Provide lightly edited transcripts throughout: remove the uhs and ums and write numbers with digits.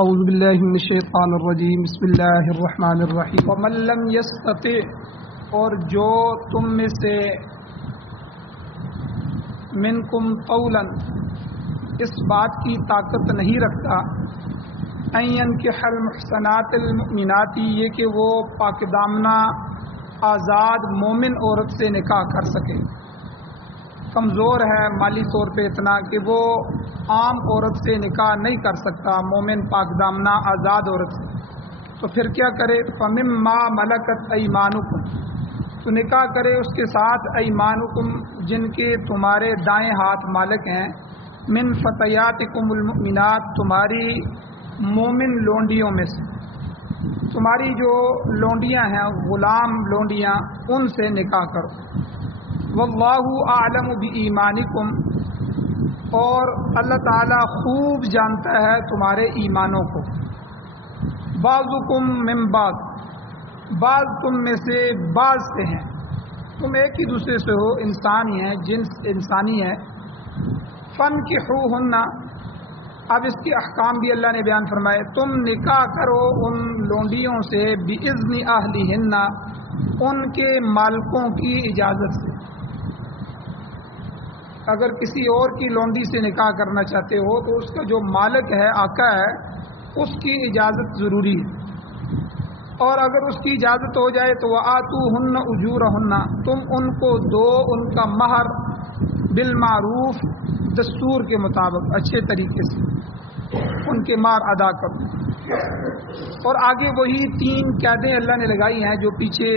اعوذ باللہ من الشیطان الرجیم بسم اللہ الرحمن الرحیم ومن لم یستطع، اور جو تم میں سے منکم طولا اس بات کی طاقت نہیں رکھتا ان ينكح المحصنات المؤمنات، یہ کہ وہ پاک دامنہ آزاد مومن عورت سے نکاح کر سکے، کمزور ہے مالی طور پہ اتنا کہ وہ عام عورت سے نکاح نہیں کر سکتا، مومن پاک دامنہ آزاد عورت سے، تو پھر کیا کرے؟ فمما ملکت ایمانکم، تو نکاح کرے اس کے ساتھ ایمانکم جن کے تمہارے دائیں ہاتھ مالک ہیں، من فتیاتکم المؤمنات، تمہاری مومن لونڈیوں میں سے، تمہاری جو لونڈیاں ہیں غلام لونڈیاں، ان سے نکاح کرو۔ واللہ اعلم بایمانکم، اور اللہ تعالیٰ خوب جانتا ہے تمہارے ایمانوں کو۔ بعضکم من بعض، بعض تم میں سے بعض سے ہیں، تم ایک ہی دوسرے سے ہو، انسان ہی ہیں، جنس انسانی ہے۔ فانکحوہن، اب اس کے احکام بھی اللہ نے بیان فرمائے، تم نکاح کرو ان لونڈیوں سے باذن اہلہن، ان کے مالکوں کی اجازت سے۔ اگر کسی اور کی لونڈی سے نکاح کرنا چاہتے ہو تو اس کا جو مالک ہے، آقا ہے، اس کی اجازت ضروری ہے، اور اگر اس کی اجازت ہو جائے تو وآتوہن اجورہن، تم ان کو دو ان کا مہر بالمعروف، دستور کے مطابق اچھے طریقے سے ان کے مہر ادا کرو۔ اور آگے وہی 3 قیدیں اللہ نے لگائی ہیں جو پیچھے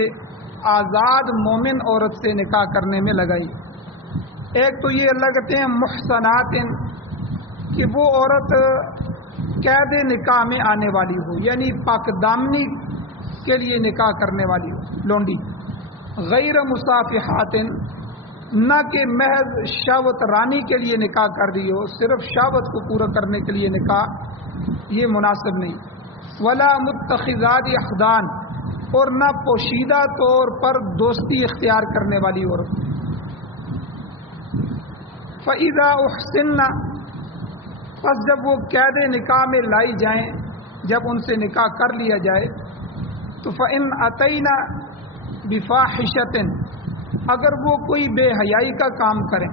آزاد مومن عورت سے نکاح کرنے میں لگائی۔ ایک تو یہ اللہ کہتے ہیں محصنات، کہ وہ عورت قید نکاح میں آنے والی ہو، یعنی پاک دامنی کے لیے نکاح کرنے والی ہو لونڈی، غیر مصافحات، نہ کہ محض شہوت رانی کے لیے نکاح کر دی ہو، صرف شہوت کو پورا کرنے کے لیے نکاح، یہ مناسب نہیں۔ ولا متخذات اخدان، اور نہ پوشیدہ طور پر دوستی اختیار کرنے والی عورت۔ فَإِذَا أُحْسِنَّ، پس جب وہ قید نکاح میں لائی جائیں، جب ان سے نکاح کر لیا جائے تو فَإِنْ أَتَيْنَ بِفَاحِشَةٍ، اگر وہ کوئی بے حیائی کا کام کریں۔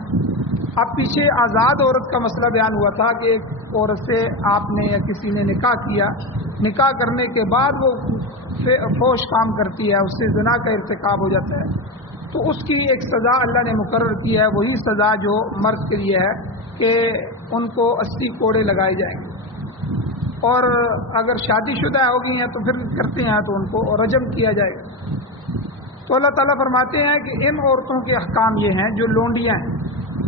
اب پیچھے آزاد عورت کا مسئلہ بیان ہوا تھا کہ ایک عورت سے آپ نے یا کسی نے نکاح کیا، نکاح کرنے کے بعد وہ فحش کام کرتی ہے، اس سے زنا کا ارتکاب ہو جاتا ہے، تو اس کی ایک سزا اللہ نے مقرر کی ہے، وہی سزا جو مرد کے لیے ہے کہ ان کو 80 کوڑے لگائے جائیں گے، اور اگر شادی شدہ ہو گئی ہیں تو پھر کرتے ہیں تو ان کو رجم کیا جائے گا۔ تو اللہ تعالیٰ فرماتے ہیں کہ ان عورتوں کے احکام یہ ہیں جو لونڈیاں ہیں۔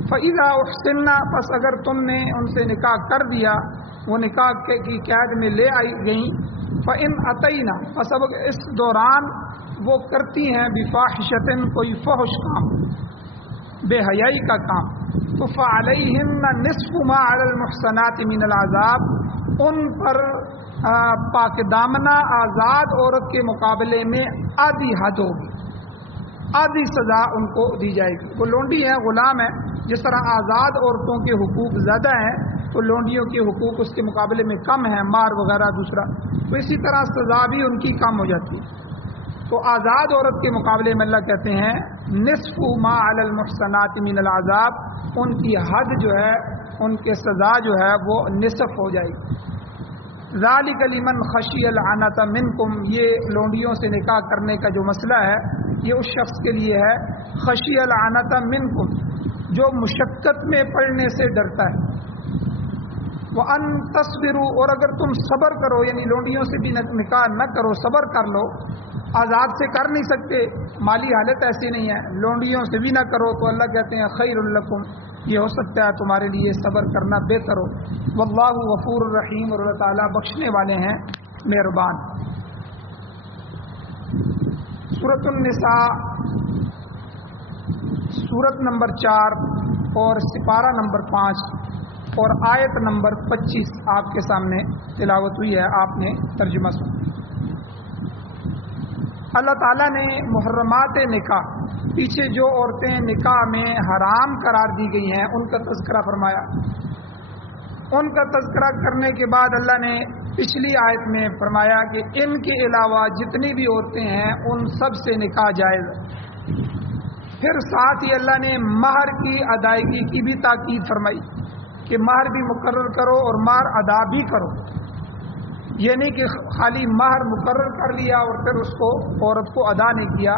فَإِذَا أُحْسِنَّ، پس اگر تم نے ان سے نکاح کر دیا، وہ نکاح کی قید میں لے آئی گئیں، فَإِنْ أَتَيْنَ، پس اب اس دوران وہ کرتی ہیں بفاحشۃ، کوئی فحش کام، بے حیائی کا کام، تو فعلیہن نصف ما علی المحصنات من العذاب، ان پر پاک دامنہ آزاد عورت کے مقابلے میں آدھی حد ہوگی، آدھی سزا ان کو دی جائے گی۔ وہ لونڈی ہے، غلام ہے، جس طرح آزاد عورتوں کے حقوق زیادہ ہیں تو لونڈیوں کے حقوق اس کے مقابلے میں کم ہیں، مار وغیرہ دوسرا، تو اسی طرح سزا بھی ان کی کم ہو جاتی ہے۔ تو آزاد عورت کے مقابلے میں اللہ کہتے ہیں نصف ما علی المحصنات من العذاب، ان کی حد جو ہے، ان کے سزا جو ہے وہ نصف ہو جائے گی۔ ذالک لمن خشی العنۃ منکم، یہ لونڈیوں سے نکاح کرنے کا جو مسئلہ ہے یہ اس شخص کے لیے ہے خشی العنۃ منکم، جو مشقت میں پڑنے سے ڈرتا ہے۔ وَأَن تَصْبِرُوا، اور اگر تم صبر کرو، یعنی لونڈیوں سے بھی نکاح نہ کرو، صبر کر لو، آزاد سے کر نہیں سکتے، مالی حالت ایسی نہیں ہے، لونڈیوں سے بھی نہ کرو، تو اللہ کہتے ہیں خیر لکم، یہ ہو سکتا ہے تمہارے لیے صبر کرنا بہتر ہو۔ واللہ غفور الرحیم، اور اللہ تعالیٰ بخشنے والے ہیں، مہربان۔ سورۃ النساء، سورت نمبر 4 اور سپارہ نمبر 5 اور آیت نمبر 25 آپ کے سامنے تلاوت ہوئی ہے، آپ نے ترجمہ سنا۔ اللہ تعالیٰ نے محرمات نکاح، پیچھے جو عورتیں نکاح میں حرام قرار دی گئی ہیں ان کا تذکرہ فرمایا۔ ان کا تذکرہ کرنے کے بعد اللہ نے پچھلی آیت میں فرمایا کہ ان کے علاوہ جتنی بھی عورتیں ہیں ان سب سے نکاح جائز ہے۔ پھر ساتھ ہی اللہ نے مہر کی ادائیگی کی بھی تاکید فرمائی کہ مہر بھی مقرر کرو اور مہر ادا بھی کرو، یہ نہیں کہ خالی مہر مقرر کر لیا اور پھر اس کو عورت کو ادا نہیں کیا۔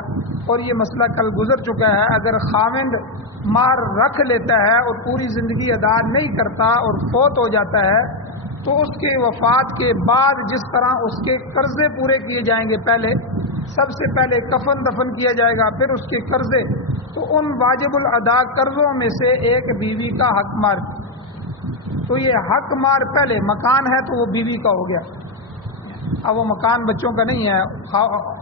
اور یہ مسئلہ کل گزر چکا ہے، اگر خاوند مہر رکھ لیتا ہے اور پوری زندگی ادا نہیں کرتا اور فوت ہو جاتا ہے تو اس کے وفات کے بعد جس طرح اس کے قرضے پورے کیے جائیں گے، پہلے سب سے پہلے کفن دفن کیا جائے گا، پھر اس کے قرضے، تو ان واجب الادا قرضوں میں سے ایک بیوی کا حق مار، تو یہ حق مار پہلے مکان ہے تو وہ بیوی کا ہو گیا، اب وہ مکان بچوں کا نہیں ہے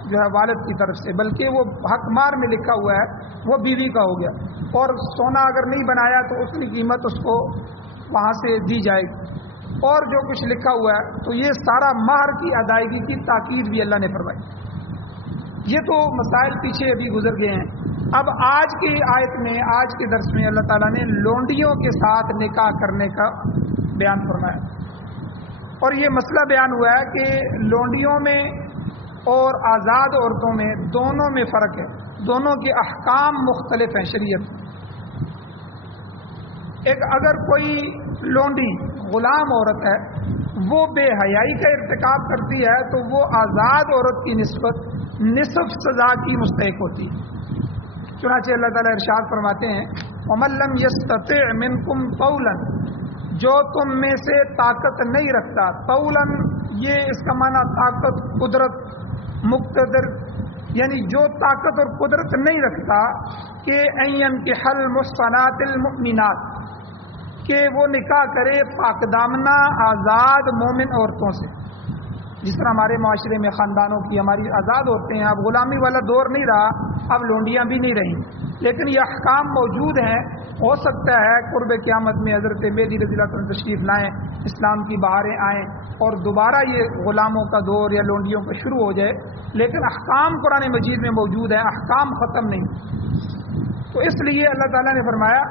جو ہے والد کی طرف سے، بلکہ وہ حق مار میں لکھا ہوا ہے وہ بیوی کا ہو گیا، اور سونا اگر نہیں بنایا تو اس کی قیمت اس کو وہاں سے دی جائے گی، اور جو کچھ لکھا ہوا ہے، تو یہ سارا مہر کی ادائیگی کی تاکید بھی اللہ نے فرمائی۔ یہ تو مسائل پیچھے ابھی گزر گئے ہیں۔ اب آج کی آیت میں، آج کے درس میں اللہ تعالیٰ نے لونڈیوں کے ساتھ نکاح کرنے کا بیان فرمایا، اور یہ مسئلہ بیان ہوا ہے کہ لونڈیوں میں اور آزاد عورتوں میں دونوں میں فرق ہے، دونوں کے احکام مختلف ہیں شریعت میں۔ ایک اگر کوئی لونڈی غلام عورت ہے وہ بے حیائی کا ارتکاب کرتی ہے تو وہ آزاد عورت کی نسبت نصف سزا کی مستحق ہوتی ہے۔ چنانچہ اللہ تعالیٰ ارشاد فرماتے ہیں وَمَن لَّمْ يَسْتَطِعْ مِنكُمْ طَوْلًا، جو تم میں سے طاقت نہیں رکھتا، طولاً یہ اس کا معنی طاقت، قدرت، مقتدر، یعنی جو طاقت اور قدرت نہیں رکھتا کہ ان ينكح المحصنات المؤمنات، کہ وہ نکاح کرے پاک دامنہ آزاد مومن عورتوں سے، جس طرح ہمارے معاشرے میں خاندانوں کی ہماری آزاد عورتیں ہیں، اب غلامی والا دور نہیں رہا، اب لونڈیاں بھی نہیں رہیں، لیکن یہ احکام موجود ہیں۔ ہو سکتا ہے قرب قیامت میں حضرت مہدی رضی اللہ عنہ تشریف لائیں، اسلام کی بہاریں آئیں اور دوبارہ یہ غلاموں کا دور یا لونڈیوں کا شروع ہو جائے، لیکن احکام قرآن مجید میں موجود ہیں، احکام ختم نہیں۔ تو اس لیے اللہ تعالیٰ نے فرمایا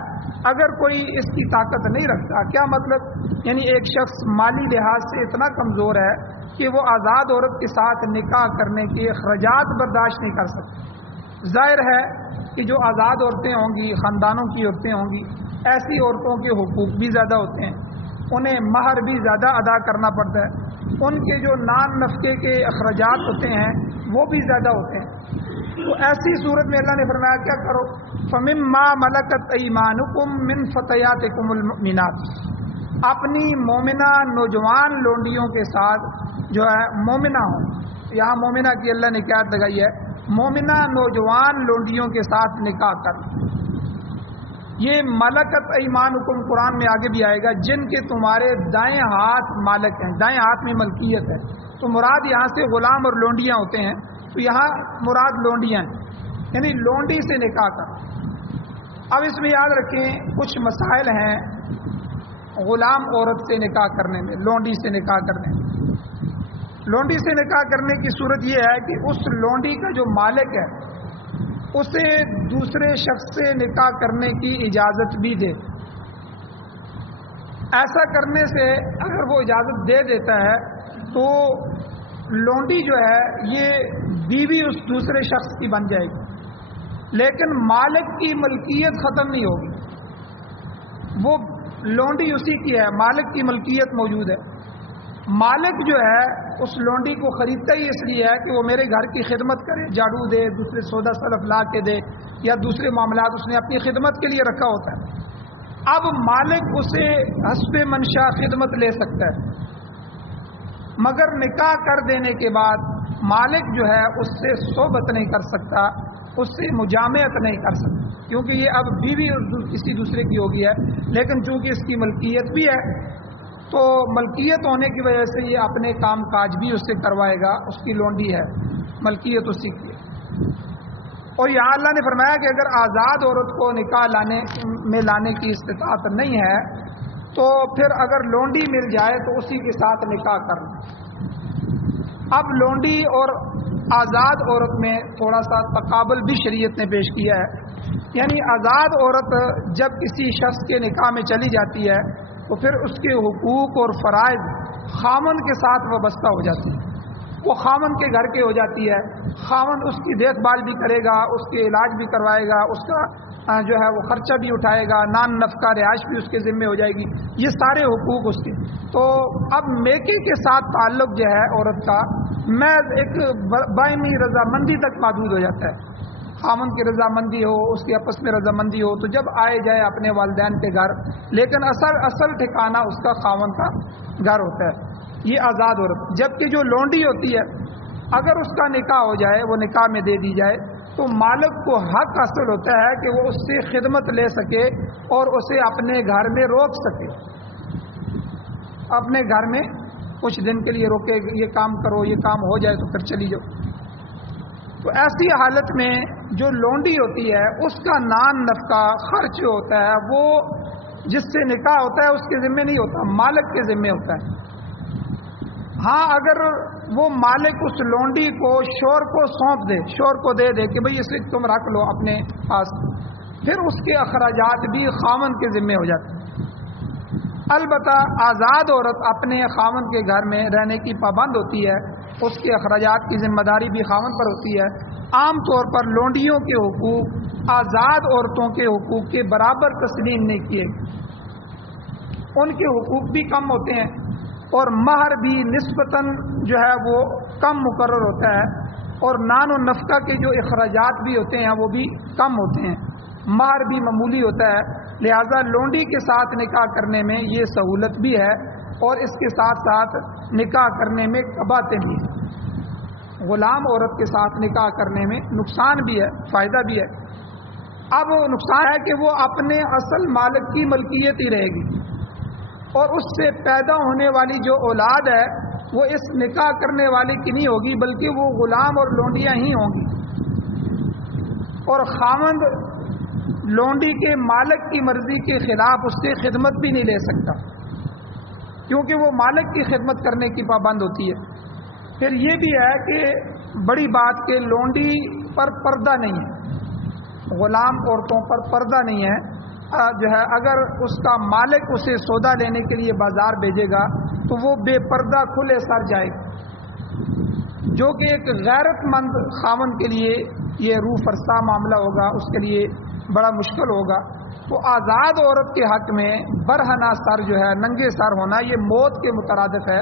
اگر کوئی اس کی طاقت نہیں رکھتا، کیا مطلب، یعنی ایک شخص مالی لحاظ سے اتنا کمزور ہے کہ وہ آزاد عورت کے ساتھ نکاح کرنے کے اخراجات برداشت نہیں کر سکتا، ظاہر ہے کہ جو آزاد عورتیں ہوں گی، خاندانوں کی عورتیں ہوں گی، ایسی عورتوں کے حقوق بھی زیادہ ہوتے ہیں، انہیں مہر بھی زیادہ ادا کرنا پڑتا ہے، ان کے جو نان نفقے کے اخراجات ہوتے ہیں وہ بھی زیادہ ہوتے ہیں۔ تو ایسی صورت میں اللہ نے فرمایا کیا کرو، فَمِمَّا مَلَكَتْ أَيْمَانُكُمْ مِنْ فَتَيَاتِكُمُ الْمُؤْمِنَاتِ، اپنی مومنہ نوجوان لونڈیوں کے ساتھ جو ہے مومنہ ہوں، یہاں مومنہ کی اللہ نے قید لگائی ہے، مومنہ نوجوان لونڈیوں کے ساتھ نکاح کر، یہ ملکت ایمانکم قرآن میں آگے بھی آئے گا، جن کے تمہارے دائیں ہاتھ مالک ہیں، دائیں ہاتھ میں ملکیت ہے، تو مراد یہاں سے غلام اور لونڈیاں ہوتے ہیں، تو یہاں مراد لونڈیاں ہیں، یعنی لونڈی سے نکاح کر۔ اب اس میں یاد رکھیں کچھ مسائل ہیں غلام عورت سے نکاح کرنے میں، لونڈی سے نکاح کرنے میں۔ لونڈی سے نکاح کرنے کی صورت یہ ہے کہ اس لونڈی کا جو مالک ہے اسے دوسرے شخص سے نکاح کرنے کی اجازت بھی دے۔ ایسا کرنے سے اگر وہ اجازت دے دیتا ہے تو لونڈی جو ہے یہ بیوی اس دوسرے شخص کی بن جائے گی، لیکن مالک کی ملکیت ختم نہیں ہوگی، وہ لونڈی اسی کی ہے، مالک کی ملکیت موجود ہے۔ مالک جو ہے اس لونڈی کو خریدتا ہی اس لیے ہے کہ وہ میرے گھر کی خدمت کرے، جھاڑو دے، دوسرے سودا سلف لا کے دے، یا دوسرے معاملات اس نے اپنی خدمت کے لیے رکھا ہوتا ہے۔ اب مالک اسے حسب منشا خدمت لے سکتا ہے، مگر نکاح کر دینے کے بعد مالک جو ہے اس سے صحبت نہیں کر سکتا، اس سے مجامعت نہیں کر سکتا، کیونکہ یہ اب بیوی کسی دوسرے کی ہو گئی ہے، لیکن چونکہ اس کی ملکیت بھی ہے تو ملکیت ہونے کی وجہ سے یہ اپنے کام کاج بھی اس سے کروائے گا، اس کی لونڈی ہے، ملکیت اسی کی ہے۔ اور یہاں اللہ نے فرمایا کہ اگر آزاد عورت کو نکاح لانے کی استطاعت نہیں ہے تو پھر اگر لونڈی مل جائے تو اسی کے ساتھ نکاح کرنا۔ اب لونڈی اور آزاد عورت میں تھوڑا سا تقابل بھی شریعت نے پیش کیا ہے، یعنی آزاد عورت جب کسی شخص کے نکاح میں چلی جاتی ہے تو پھر اس کے حقوق اور فرائض خامن کے ساتھ وابستہ ہو جاتی ہے، وہ خامن کے گھر کے ہو جاتی ہے، خامن اس کی دیکھ بھال بھی کرے گا، اس کے علاج بھی کروائے گا، اس کا جو ہے وہ خرچہ بھی اٹھائے گا، نان نفقہ رہائش بھی اس کے ذمہ ہو جائے گی، یہ سارے حقوق اس کے۔ تو اب میکے کے ساتھ تعلق جو ہے عورت کا محض ایک باہمی رضامندی تک محدود ہو جاتا ہے، خامن کی رضامندی ہو، اس کی آپس میں رضامندی ہو تو جب آئے جائے اپنے والدین کے گھر، لیکن اصل ٹھکانہ اس کا خامن کا گھر ہوتا ہے، یہ آزاد عورت۔ جبکہ جو لونڈی ہوتی ہے اگر اس کا نکاح ہو جائے، وہ نکاح میں دے دی جائے تو مالک کو حق حاصل ہوتا ہے کہ وہ اس سے خدمت لے سکے اور اسے اپنے گھر میں روک سکے، اپنے گھر میں کچھ دن کے لیے روکے، یہ کام کرو، یہ کام ہو جائے تو پھر چلی جاؤ۔ تو ایسی حالت میں جو لونڈی ہوتی ہے اس کا نان نفقہ خرچ ہوتا ہے وہ جس سے نکاح ہوتا ہے اس کے ذمہ نہیں ہوتا، مالک کے ذمہ ہوتا ہے۔ ہاں اگر وہ مالک اس لونڈی کو شوہر کو سونپ دے، شوہر کو دے کہ بھئی اسے تم رکھ لو اپنے پاس، پھر اس کے اخراجات بھی خامن کے ذمہ ہو جاتے ہیں۔ البتہ آزاد عورت اپنے خامن کے گھر میں رہنے کی پابند ہوتی ہے، اس کے اخراجات کی ذمہ داری بھی خامن پر ہوتی ہے۔ عام طور پر لونڈیوں کے حقوق آزاد عورتوں کے حقوق کے برابر تسلیم نہیں کیے گئے، ان کے حقوق بھی کم ہوتے ہیں اور مہر بھی نسبتاً جو ہے وہ کم مقرر ہوتا ہے، اور نان و نفقہ کے جو اخراجات بھی ہوتے ہیں وہ بھی کم ہوتے ہیں، مہر بھی معمولی ہوتا ہے۔ لہذا لونڈی کے ساتھ نکاح کرنے میں یہ سہولت بھی ہے اور اس کے ساتھ ساتھ نکاح کرنے میں قباطیں بھی ہیں۔ غلام عورت کے ساتھ نکاح کرنے میں نقصان بھی ہے، فائدہ بھی ہے۔ اب نقصان ہے کہ وہ اپنے اصل مالک کی ملکیت ہی رہے گی، اور اس سے پیدا ہونے والی جو اولاد ہے وہ اس نکاح کرنے والے کی نہیں ہوگی بلکہ وہ غلام اور لونڈیاں ہی ہوں گی، اور خاوند لونڈی کے مالک کی مرضی کے خلاف اس سے خدمت بھی نہیں لے سکتا کیونکہ وہ مالک کی خدمت کرنے کی پابند ہوتی ہے۔ پھر یہ بھی ہے کہ بڑی بات کہ لونڈی پر پردہ نہیں ہے، غلام عورتوں پر پردہ نہیں ہے، جو ہے اگر اس کا مالک اسے سودا لینے کے لیے بازار بھیجے گا تو وہ بے پردہ کھلے سر جائے گا، جو کہ ایک غیرت مند خاوند کے لیے یہ روح فرسا معاملہ ہوگا، اس کے لیے بڑا مشکل ہوگا۔ تو آزاد عورت کے حق میں برہنہ سر جو ہے، ننگے سر ہونا، یہ موت کے مترادف ہے،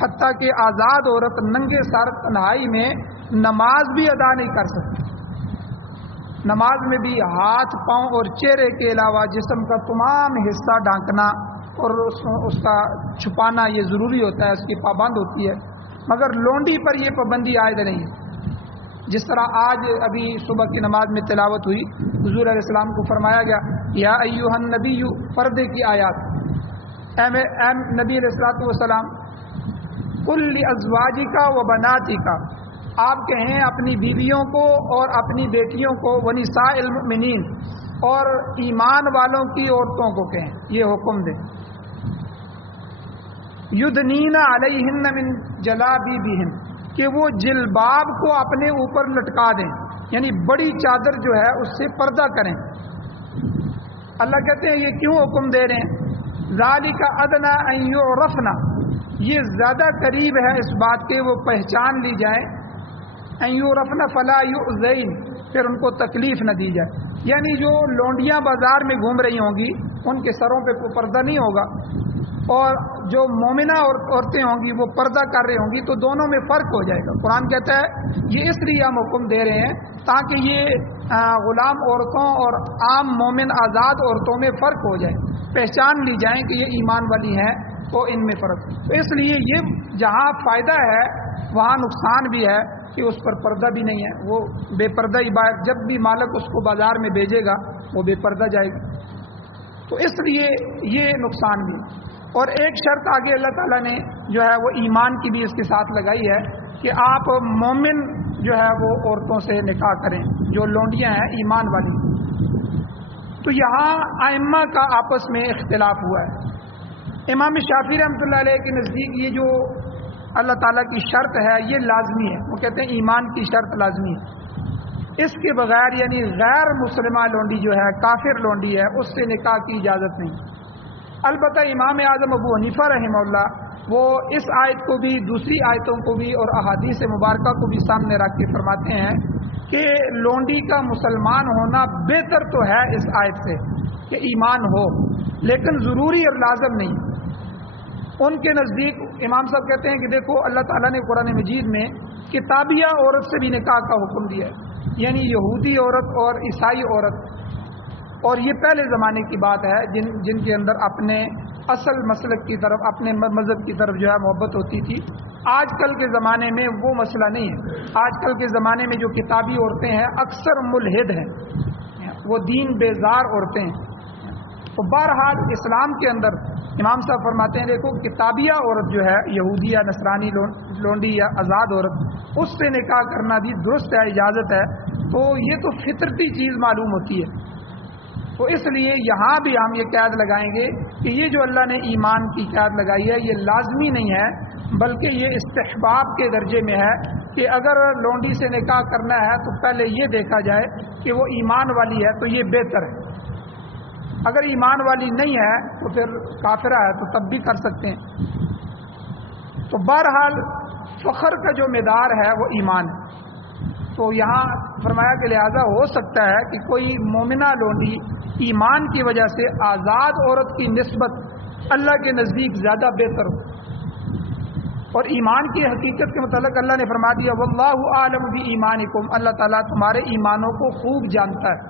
حتیٰ کہ آزاد عورت ننگے سر تنہائی میں نماز بھی ادا نہیں کر سکتی۔ نماز میں بھی ہاتھ، پاؤں اور چہرے کے علاوہ جسم کا تمام حصہ ڈھانکنا اور اس کا چھپانا یہ ضروری ہوتا ہے، اس کی پابند ہوتی ہے، مگر لونڈی پر یہ پابندی عائد نہیں ہے۔ جس طرح آج ابھی صبح کی نماز میں تلاوت ہوئی، حضور علیہ السلام کو فرمایا گیا یا ایھا النبی، پردے کی آیات، اے نبی علیہ السلام، قل لازواجک و بناتک، آپ کہیں اپنی بیویوں کو اور اپنی بیٹیوں کو، ونساء المؤمنین، اور ایمان والوں کی عورتوں کو کہیں، یہ حکم دیں، یدنین علیہن من جلابیبہن، کہ وہ جلباب کو اپنے اوپر لٹکا دیں، یعنی بڑی چادر جو ہے اس سے پردہ کریں۔ اللہ کہتے ہیں یہ کیوں حکم دے رہے ہیں؟ ذالک ادنی ان یعرفن، یہ زیادہ قریب ہے اس بات کے وہ پہچان لی جائیں، ان یعرفن فلا یؤذین، پھر ان کو تکلیف نہ دی جائے، یعنی جو لونڈیاں بازار میں گھوم رہی ہوں گی ان کے سروں پہ کوئی پردہ نہیں ہوگا، اور جو مومنہ عورتیں ہوں گی وہ پردہ کر رہی ہوں گی، تو دونوں میں فرق ہو جائے گا۔ قرآن کہتا ہے یہ اس لیے ہم حکم دے رہے ہیں تاکہ یہ غلام عورتوں اور عام مومن آزاد عورتوں میں فرق ہو جائے، پہچان لی جائیں کہ یہ ایمان والی ہیں تو ان میں فرق۔ تو اس لیے یہ جہاں فائدہ ہے وہاں نقصان بھی ہے کہ اس پر پردہ بھی نہیں ہے، وہ بے پردہ ہی جب بھی مالک اس کو بازار میں بھیجے گا وہ بے پردہ جائے گا، تو اس لیے یہ نقصان بھی۔ اور ایک شرط آگے اللہ تعالیٰ نے جو ہے وہ ایمان کی بھی اس کے ساتھ لگائی ہے کہ آپ مومن جو ہے وہ عورتوں سے نکاح کریں جو لونڈیاں ہیں ایمان والی۔ تو یہاں ائمہ کا آپس میں اختلاف ہوا ہے۔ امام شافعی رحمۃ اللہ علیہ کے نزدیک یہ جو اللہ تعالیٰ کی شرط ہے یہ لازمی ہے، وہ کہتے ہیں ایمان کی شرط لازمی ہے، اس کے بغیر یعنی غیر مسلمہ لونڈی جو ہے، کافر لونڈی ہے، اس سے نکاح کی اجازت نہیں۔ البتہ امام اعظم ابو حنیفہ رحمہ اللہ وہ اس آیت کو بھی دوسری آیتوں کو بھی اور احادیث مبارکہ کو بھی سامنے رکھ کے فرماتے ہیں کہ لونڈی کا مسلمان ہونا بہتر تو ہے اس آیت سے کہ ایمان ہو، لیکن ضروری اور لازم نہیں۔ ان کے نزدیک امام صاحب کہتے ہیں کہ دیکھو اللہ تعالیٰ نے قرآن مجید میں کتابیہ عورت سے بھی نکاح کا حکم دیا ہے، یعنی یہودی عورت اور عیسائی عورت، اور یہ پہلے زمانے کی بات ہے جن کے اندر اپنے اصل مسلک کی طرف، اپنے مذہب کی طرف جو ہے محبت ہوتی تھی۔ آج کل کے زمانے میں وہ مسئلہ نہیں ہے۔ آج کل کے زمانے میں جو کتابی عورتیں ہیں اکثر ملحد ہیں، وہ دین بیزار عورتیں ہیں۔ تو بہرحال اسلام کے اندر امام صاحب فرماتے ہیں دیکھو کتابیہ عورت جو ہے، یہودی یا نصرانی لونڈی یا آزاد عورت، اس سے نکاح کرنا بھی درست ہے، اجازت ہے۔ تو یہ تو فطرتی چیز معلوم ہوتی ہے۔ تو اس لیے یہاں بھی ہم یہ قید لگائیں گے کہ یہ جو اللہ نے ایمان کی قید لگائی ہے یہ لازمی نہیں ہے، بلکہ یہ استحباب کے درجے میں ہے کہ اگر لونڈی سے نکاح کرنا ہے تو پہلے یہ دیکھا جائے کہ وہ ایمان والی ہے تو یہ بہتر ہے۔ اگر ایمان والی نہیں ہے تو پھر کافرہ ہے تو تب بھی کر سکتے ہیں۔ تو بہرحال فخر کا جو معیار ہے وہ ایمان ہے۔ تو یہاں فرمایا کہ لہذا ہو سکتا ہے کہ کوئی مومنہ لونڈی ایمان کی وجہ سے آزاد عورت کی نسبت اللہ کے نزدیک زیادہ بہتر ہو، اور ایمان کی حقیقت کے متعلق اللہ نے فرما دیا واللہ اعلم بایمانکم، اللہ تعالیٰ تمہارے ایمانوں کو خوب جانتا ہے،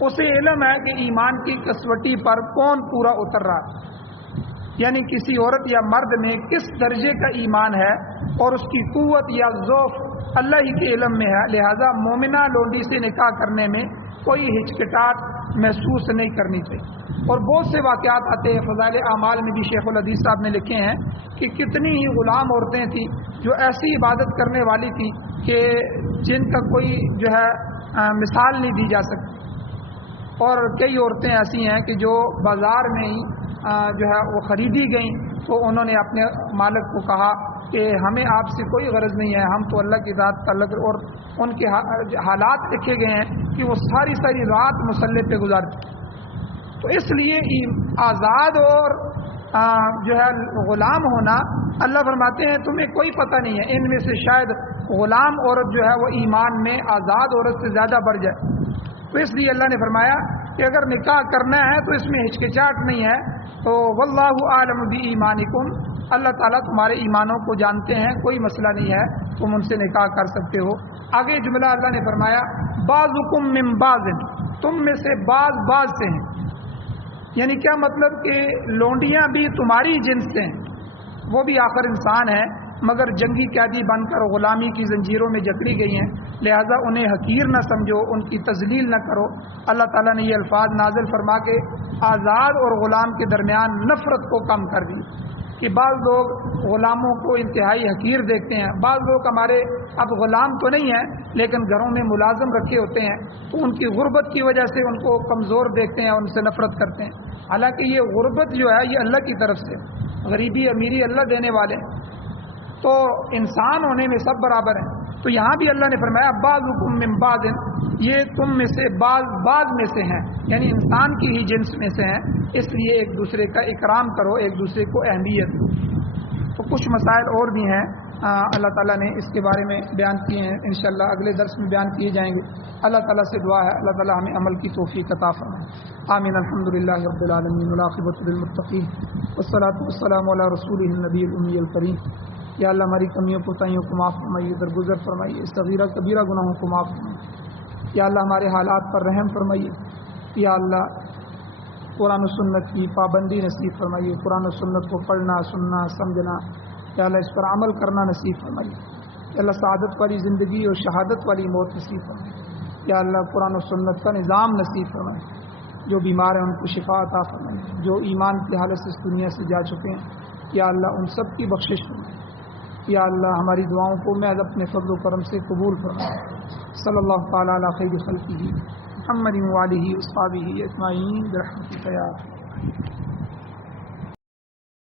اسے علم ہے کہ ایمان کی کسوٹی پر کون پورا اتر رہا ہے، یعنی کسی عورت یا مرد میں کس درجے کا ایمان ہے اور اس کی قوت یا ضعف اللہ ہی کے علم میں ہے۔ لہذا مومنہ لونڈی سے نکاح کرنے میں کوئی ہچکچاہٹ محسوس نہیں کرنی چاہیے۔ اور بہت سے واقعات آتے ہیں فضائل اعمال میں بھی، شیخ الحدیث صاحب نے لکھے ہیں کہ کتنی ہی غلام عورتیں تھیں جو ایسی عبادت کرنے والی تھی کہ جن کا کوئی جو ہے مثال نہیں دی جا سکتی، اور کئی عورتیں ایسی ہیں کہ جو بازار میں ہی جو ہے وہ خریدی گئیں تو انہوں نے اپنے مالک کو کہا کہ ہمیں آپ سے کوئی غرض نہیں ہے، ہم تو اللہ کی ذات تعلق، اور ان کے حالات لکھے گئے ہیں کہ وہ ساری ساری رات مصلی پہ گزارتے۔ تو اس لیے آزاد اور جو ہے غلام ہونا، اللہ فرماتے ہیں تمہیں کوئی پتہ نہیں ہے، ان میں سے شاید غلام عورت جو ہے وہ ایمان میں آزاد عورت سے زیادہ بڑھ جائے۔ تو اس لیے اللہ نے فرمایا کہ اگر نکاح کرنا ہے تو اس میں ہچکچاہٹ نہیں ہے۔ تو واللہ اعلم بایمانکم، اللہ تعالیٰ تمہارے ایمانوں کو جانتے ہیں، کوئی مسئلہ نہیں ہے، تم ان سے نکاح کر سکتے ہو۔ آگے جملہ اللہ نے فرمایا بعضکم من بعض، تم میں سے بعض سے ہیں، یعنی کیا مطلب کہ لونڈیاں بھی تمہاری جنس سے ہیں، وہ بھی آخر انسان ہیں، مگر جنگی قیدی بن کر غلامی کی زنجیروں میں جکڑی گئی ہیں، لہذا انہیں حقیر نہ سمجھو، ان کی تذلیل نہ کرو۔ اللہ تعالیٰ نے یہ الفاظ نازل فرما کے آزاد اور غلام کے درمیان نفرت کو کم کر دی کہ بعض لوگ غلاموں کو انتہائی حقیر دیکھتے ہیں، بعض لوگ ہمارے اب غلام تو نہیں ہیں لیکن گھروں میں ملازم رکھے ہوتے ہیں تو ان کی غربت کی وجہ سے ان کو کمزور دیکھتے ہیں، ان سے نفرت کرتے ہیں، حالانکہ یہ غربت جو ہے یہ اللہ کی طرف سے، غریبی امیری اللہ دینے والے ہیں، تو انسان ہونے میں سب برابر ہیں۔ تو یہاں بھی اللہ نے فرمایا بعضکم من بعض، یہ تم میں سے بعض میں سے ہیں، یعنی انسان کی ہی جنس میں سے ہیں، اس لیے ایک دوسرے کا اکرام کرو، ایک دوسرے کو اہمیت دو۔ تو کچھ مسائل اور بھی ہیں اللہ تعالیٰ نے اس کے بارے میں بیان کیے ہیں، انشاءاللہ اگلے درس میں بیان کیے جائیں گے۔ اللہ تعالیٰ سے دعا ہے اللہ تعالیٰ ہمیں عمل کی توفیق عطا فرمائے۔ آمین۔ الحمدللہ رب العالمین والعاقبۃ للمتقین والصلاۃ والسلام علی رسولہ النبی الامی الکریم۔ یا اللہ ہماری کمیوں کوتاہیوں کو معاف فرمائیے، درگزر فرمائیے، صغیرہ کبیرہ گناہوں کو معاف فرمائیے۔ یا اللہ ہمارے حالات پر رحم فرمائیے۔ یا اللہ قرآن و سنت کی پابندی نصیب فرمائیے، قرآن و سنت کو پڑھنا، سننا، سمجھنا، یا اللہ اس پر عمل کرنا نصیب فرمائیے۔ یا اللہ سعادت والی زندگی اور شہادت والی موت نصیب فرمائیے۔ یا اللہ قرآن و سنت کا نظام نصیب فرمائیے۔ جو بیمار ہیں ان کو شفا عطا فرمائیے، جو ایمان کی حالت سے اس دنیا سے جا چکے ہیں یا اللہ ان سب کی بخشش فرمائیے۔ یا اللہ ہماری دعاؤں کو محض اپنے فضل و کرم سے قبول فرمائے۔ صلی اللہ تعالیٰ علی خیر خلقہ محمد و آلہ و اصحابہ اجمعین برحمتک یا